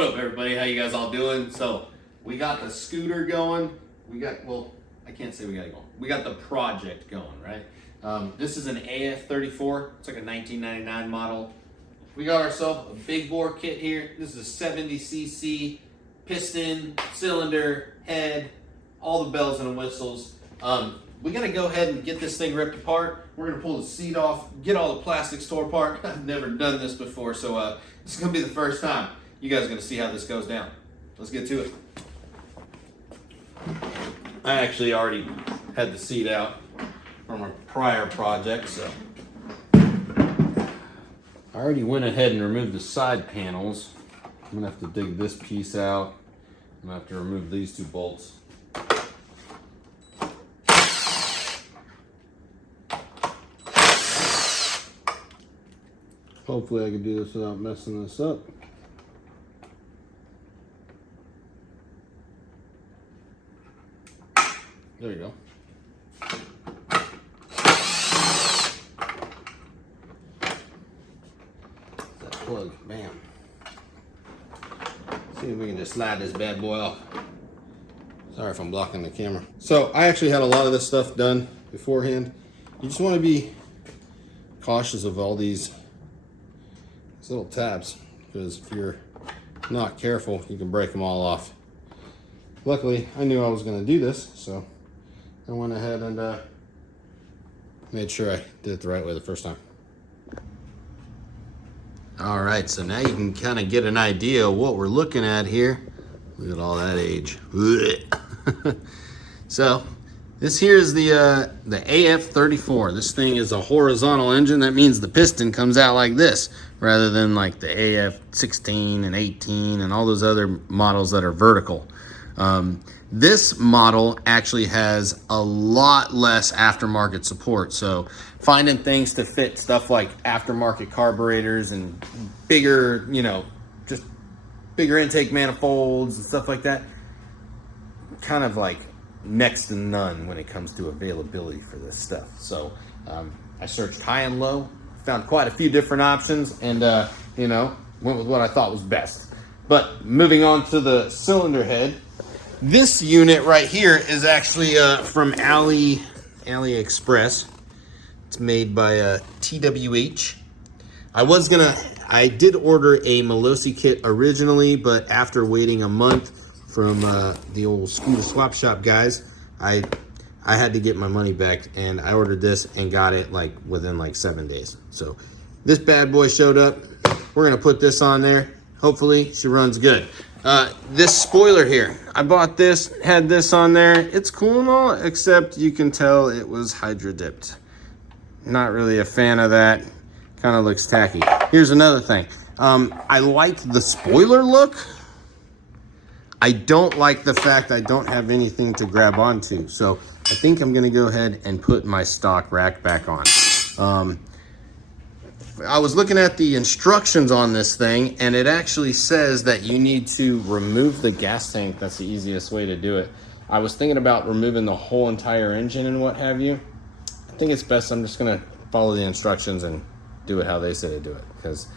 What up, everybody? How you guys all doing? So we got the scooter going. Well, I can't say we got it going. We got the project going, right? This is an AF34. It's like a 1999 model. We got ourselves a big bore kit here. This is a 70cc piston, cylinder, head, all the bells and whistles. We gotta go ahead and get this thing ripped apart. We're gonna pull the seat off, get all the plastics tore apart. I've never done this before, so this is gonna be the first time. You guys are gonna see how this goes down. Let's get to it. I actually already had the seat out from a prior project, so I already went ahead and removed the side panels. I'm gonna have to dig this piece out. I'm gonna have to remove these two bolts. Hopefully I can do this without messing this up. There you go. That plug, bam. See if we can just slide this bad boy off. Sorry if I'm blocking the camera. So I actually had a lot of this stuff done beforehand. You just want to be cautious of all these little tabs, because if you're not careful, you can break them all off. Luckily, I knew I was going to do this, so I went ahead and made sure I did it the right way the first time. All right, so now you can kind of get an idea of what we're looking at here. Look at all that age. So this here is the AF34. This thing is a horizontal engine. That means the piston comes out like this, rather than like the AF16 and 18 and all those other models that are vertical. This model actually has a lot less aftermarket support. So finding things to fit stuff like aftermarket carburetors and bigger, just bigger intake manifolds and stuff like that, kind of like next to none when it comes to availability for this stuff. So I searched high and low, found quite a few different options, and went with what I thought was best. But moving on to the cylinder head, this unit right here is actually from AliExpress. It's made by TWH. I did order a Melosi kit originally, but after waiting a month from the old scooter swap shop guys, I had to get my money back, and I ordered this and got it like within like 7 days. So this bad boy showed up. We're gonna put this on there. Hopefully she runs good. This spoiler here, I bought this, had this on there. It's cool and all, except you can tell it was hydro dipped. Not really a fan of that. Kind of looks tacky. Here's another thing. I like the spoiler look. I don't like the fact I don't have anything to grab onto. So I think I'm gonna go ahead and put my stock rack back on. I was looking at the instructions on this thing, and it actually says that you need to remove the gas tank. That's the easiest way to do it. I was thinking about removing the whole entire engine and what have you. I think it's best I'm just gonna follow the instructions and do it how they say to do it, because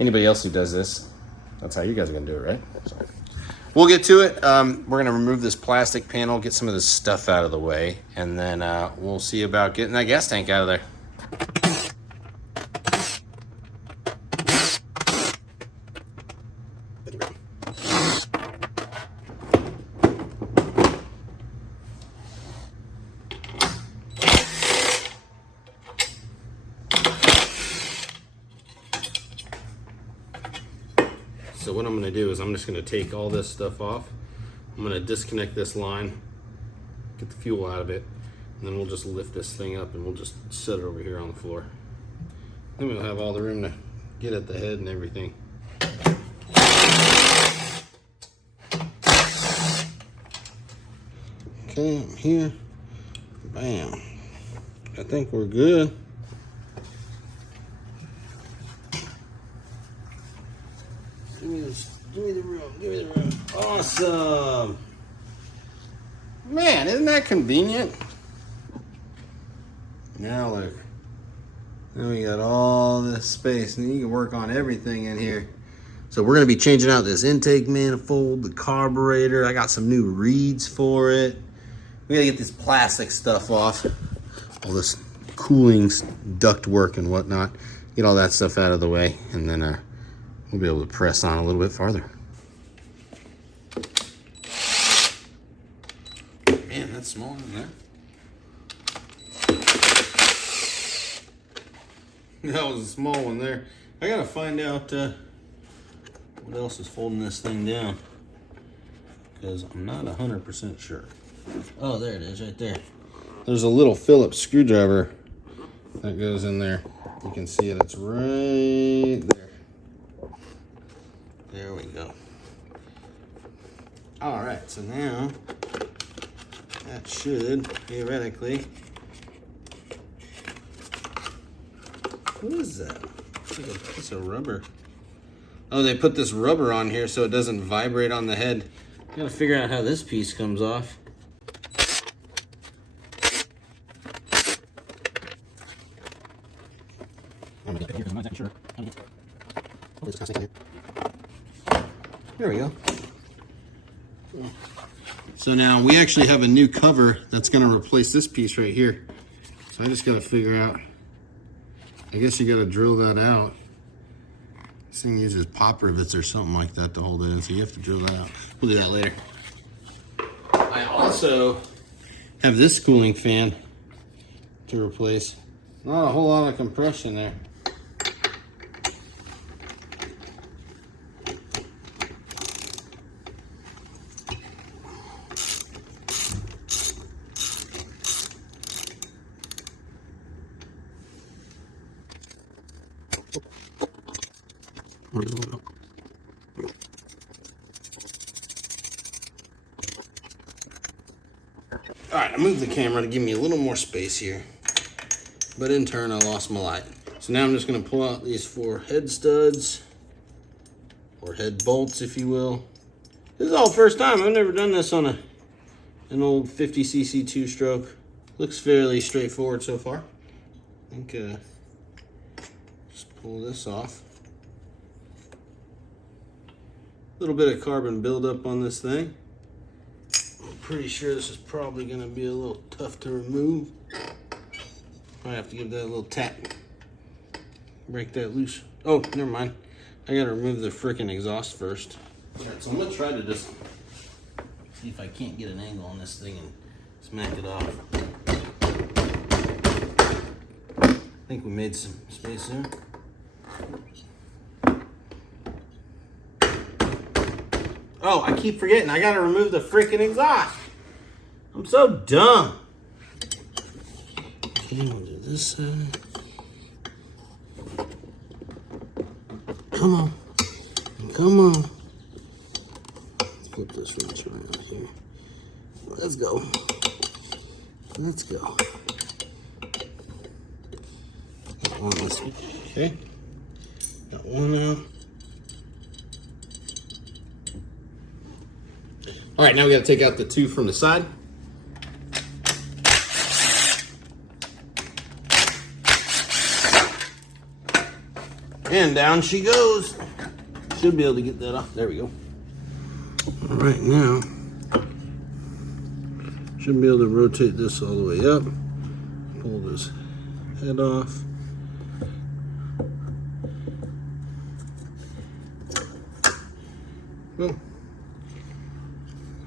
anybody else who does this, that's how you guys are gonna do it, right? So we'll get to it. We're gonna remove this plastic panel, get some of this stuff out of the way, and then we'll see about getting that gas tank out of there. So what I'm going to do is I'm just going to take all this stuff off. I'm going to disconnect this line, get the fuel out of it, and then we'll just lift this thing up and we'll just set it over here on the floor. Then we'll have all the room to get at the head and everything. Okay, I'm here. Bam. I think we're good. Give me this. Give me the room. Give me the room. Awesome. Man, isn't that convenient? Now look. Then we got all this space, and you can work on everything in here. So we're gonna be changing out this intake manifold, the carburetor. I got some new reeds for it. We gotta get this plastic stuff off, all this cooling duct work and whatnot. Get all that stuff out of the way, and then we'll be able to press on a little bit farther. Man, that's small in there. That was a small one there. I gotta find out what else is holding this thing down, because I'm not 100% sure. Oh, there it is, right there. There's a little Phillips screwdriver that goes in there. You can see it, it's right there. There we go. All right, so now that should theoretically, what is that? It's like a piece of rubber. Oh, they put this rubber on here so it doesn't vibrate on the head. Gotta figure out how this piece comes off. There we go. So now we actually have a new cover that's going to replace this piece right here. So I just got to figure out, I guess you got to drill that out. This thing uses pop rivets or something like that to hold it in, so you have to drill that out. We'll do that later. I also have this cooling fan to replace. Not a whole lot of compression there. All right, I moved the camera to give me a little more space here, but in turn I lost my light. So now I'm just gonna pull out these 4 head studs, or head bolts if you will. This is all first time. I've never done this on an old 50cc 2-stroke. Looks fairly straightforward so far. I think just pull this off. A little bit of carbon buildup on this thing. I'm pretty sure this is probably going to be a little tough to remove. Probably have to give that a little tap. Break that loose. Oh, never mind. I got to remove the frickin' exhaust first. Alright, so I'm going to try to just see if I can't get an angle on this thing and smack it off. I think we made some space there. Oh, I keep forgetting. I gotta remove the freaking exhaust. I'm so dumb. Okay, we'll do this side. Come on. Come on. Let's flip this wrench around here. Let's go. Let's go. Got one this way. Okay. Got one out. All right, now we got to take out the 2 from the side. And down she goes. Should be able to get that off. There we go. All right, now should be able to rotate this all the way up. Pull this head off. Well,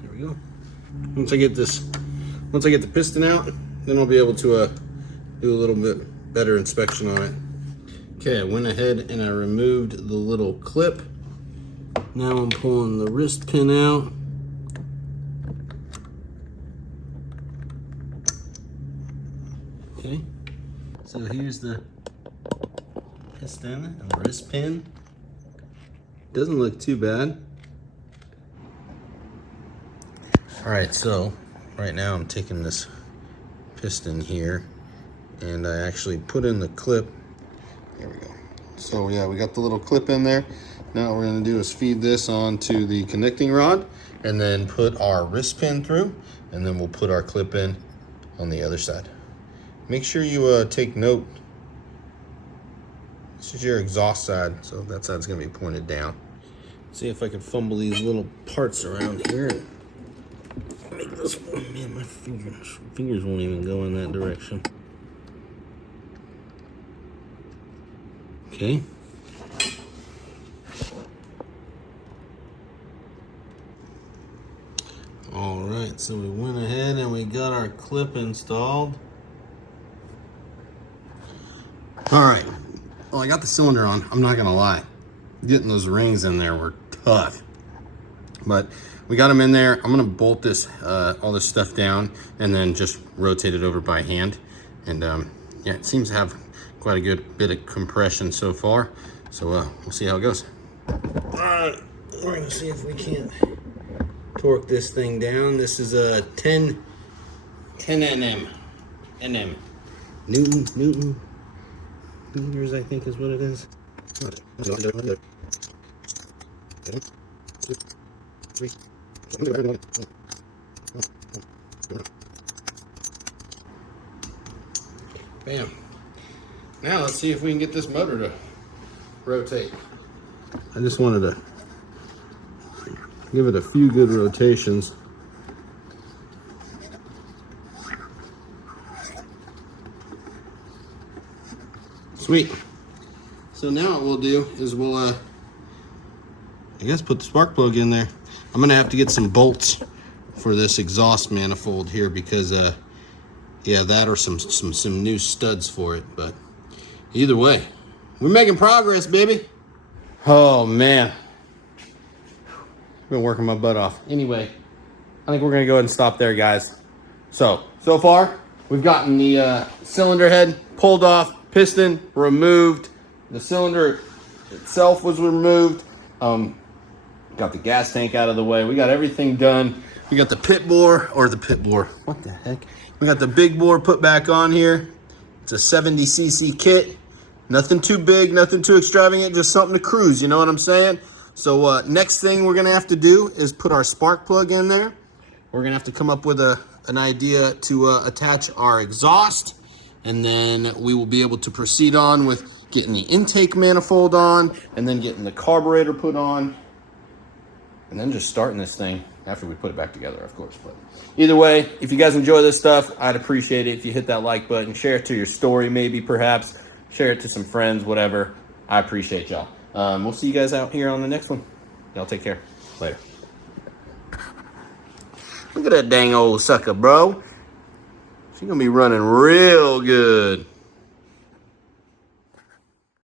there we go. Once I get the piston out, then I'll be able to do a little bit better inspection on it. Okay, I went ahead and I removed the little clip. Now I'm pulling the wrist pin out. Okay, so here's the piston and the wrist pin. Doesn't look too bad. All right, so right now I'm taking this piston here and I actually put in the clip. There we go. So yeah, we got the little clip in there. Now what we're gonna do is feed this onto the connecting rod and then put our wrist pin through, and then we'll put our clip in on the other side. Make sure you take note. This is your exhaust side, so that side's gonna be pointed down. See if I can fumble these little parts around here and make this one. Man, my fingers won't even go in that direction. Okay. All right, so we went ahead and we got our clip installed. All right, well, I got the cylinder on. I'm not gonna lie, getting those rings in there were tough, but we got them in there. I'm gonna bolt this, all this stuff down, and then just rotate it over by hand. And yeah, it seems to have quite a good bit of compression so far. So we'll see how it goes. All right, we're gonna see if we can't torque this thing down. This is a 10 Nm. Newton meters, I think is what it is. Bam. Now let's see if we can get this motor to rotate. I just wanted to give it a few good rotations. Sweet. So now what we'll do is we'll, I guess, put the spark plug in there. I'm gonna have to get some bolts for this exhaust manifold here because, yeah, that or some new studs for it. But either way, we're making progress, baby. Oh man, been working my butt off. Anyway, I think we're gonna go ahead and stop there, guys. So far we've gotten the cylinder head pulled off, piston removed, the cylinder itself was removed, got the gas tank out of the way, we got everything done. We got the pit bore, what the heck? We got the big bore put back on here. It's a 70cc kit. Nothing too big, nothing too extravagant, just something to cruise, you know what I'm saying? So next thing we're gonna have to do is put our spark plug in there. We're gonna have to come up with an idea to attach our exhaust, and then we will be able to proceed on with getting the intake manifold on, and then getting the carburetor put on, and then just starting this thing after we put it back together, of course. But either way, if you guys enjoy this stuff, I'd appreciate it if you hit that like button, share it to your story, maybe, perhaps, share it to some friends, whatever. I appreciate y'all. We'll see you guys out here on the next one. Y'all take care. Later. Look at that dang old sucker, bro. She's gonna be running real good.